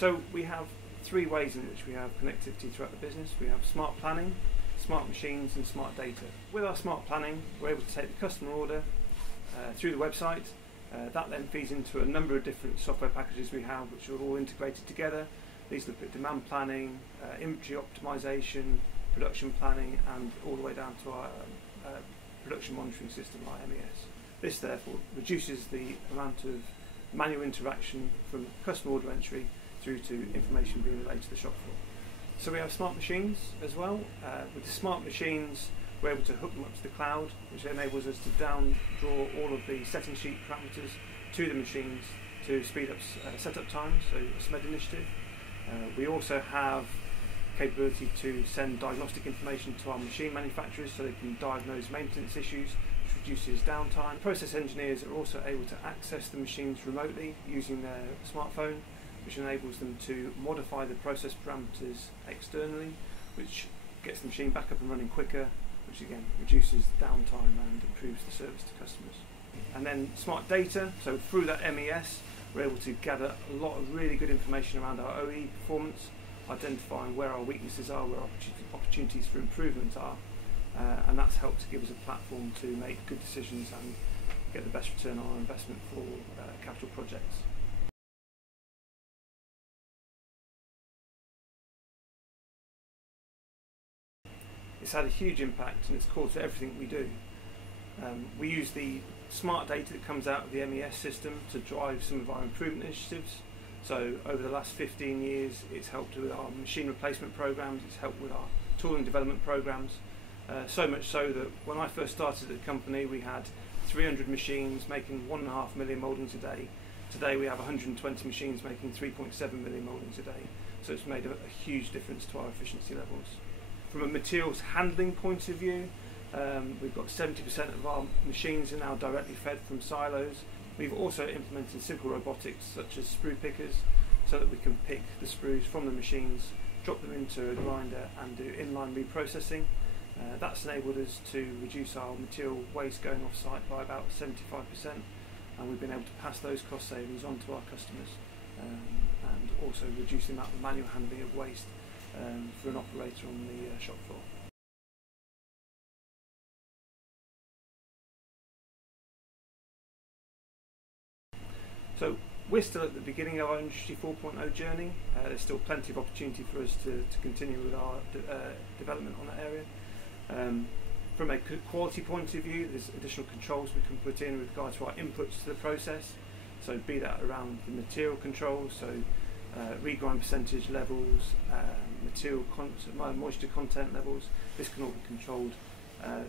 So we have three ways in which we have connectivity throughout the business. We have smart planning, smart machines and smart data. With our smart planning, we're able to take the customer order through the website. That then feeds into a number of different software packages we have, which are all integrated together. These look at demand planning, inventory optimization, production planning, and all the way down to our production monitoring system, our MES. This therefore reduces the amount of manual interaction from customer order entry through to information being relayed to the shop floor. So we have smart machines as well. With the smart machines, we're able to hook them up to the cloud, which enables us to down draw all of the setting sheet parameters to the machines to speed up setup times, so a SMED initiative. We also have capability to send diagnostic information to our machine manufacturers so they can diagnose maintenance issues, which reduces downtime. Process engineers are also able to access the machines remotely using their smartphone, which enables them to modify the process parameters externally, which gets the machine back up and running quicker, which again reduces downtime and improves the service to customers. And then smart data, so through that MES we're able to gather a lot of really good information around our OE performance, identifying where our weaknesses are, where our opportunities for improvement are, and that's helped to give us a platform to make good decisions and get the best return on our investment for capital projects. It's had a huge impact and it's core to everything we do. We use the smart data that comes out of the MES system to drive some of our improvement initiatives. So over the last 15 years it's helped with our machine replacement programs, it's helped with our tooling development programs, so much so that when I first started at the company we had 300 machines making 1.5 million mouldings a day. Today we have 120 machines making 3.7 million mouldings a day, so it's made a huge difference to our efficiency levels. From a materials handling point of view, we've got 70% of our machines are now directly fed from silos. We've also implemented simple robotics such as sprue pickers so that we can pick the sprues from the machines, drop them into a grinder and do inline reprocessing. That's enabled us to reduce our material waste going off site by about 75%, and we've been able to pass those cost savings on to our customers and also reduce the amount of manual handling of waste for an operator on the shop floor. So we're still at the beginning of our Industry 4.0 journey. There's still plenty of opportunity for us to continue with our development on that area. From a quality point of view, there's additional controls we can put in with regard to our inputs to the process. So be that around the material controls, so regrind percentage levels, material moisture content levels. This can all be controlled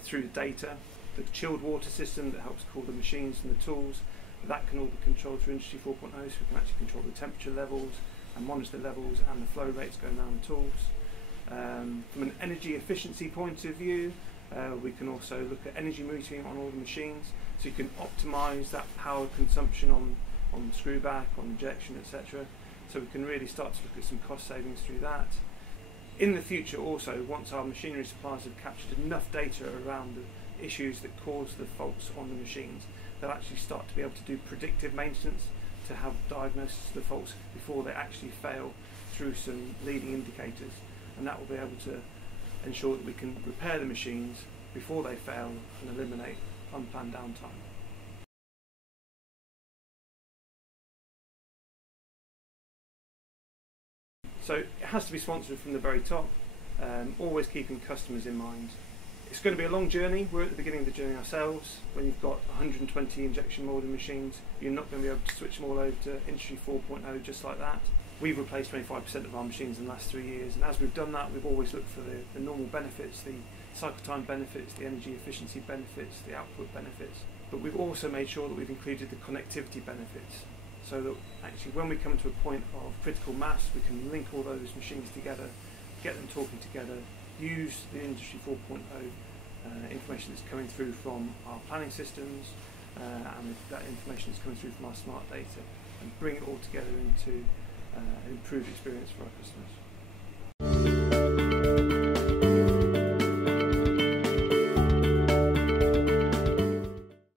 through the data. The chilled water system that helps cool the machines and the tools, that can all be controlled through Industry 4.0, so we can actually control the temperature levels and monitor the levels and the flow rates going down the tools. From an energy efficiency point of view, we can also look at energy metering on all the machines, so you can optimise that power consumption on the screw back, on injection, etc. So we can really start to look at some cost savings through that. In the future also, once our machinery suppliers have captured enough data around the issues that cause the faults on the machines, they'll actually start to be able to do predictive maintenance to have diagnosis of the faults before they actually fail through some leading indicators, and that will be able to ensure that we can repair the machines before they fail and eliminate unplanned downtime. So it has to be sponsored from the very top, always keeping customers in mind. It's going to be a long journey. We're at the beginning of the journey ourselves. When you've got 120 injection moulding machines, you're not going to be able to switch them all over to Industry 4.0 just like that. We've replaced 25% of our machines in the last 3 years, and as we've done that, we've always looked for the normal benefits, the cycle time benefits, the energy efficiency benefits, the output benefits. But we've also made sure that we've included the connectivity benefits, so that actually when we come to a point of critical mass, we can link all those machines together, get them talking together, use the Industry 4.0 information that's coming through from our planning systems and that information that's coming through from our smart data, and bring it all together into an improved experience for our customers.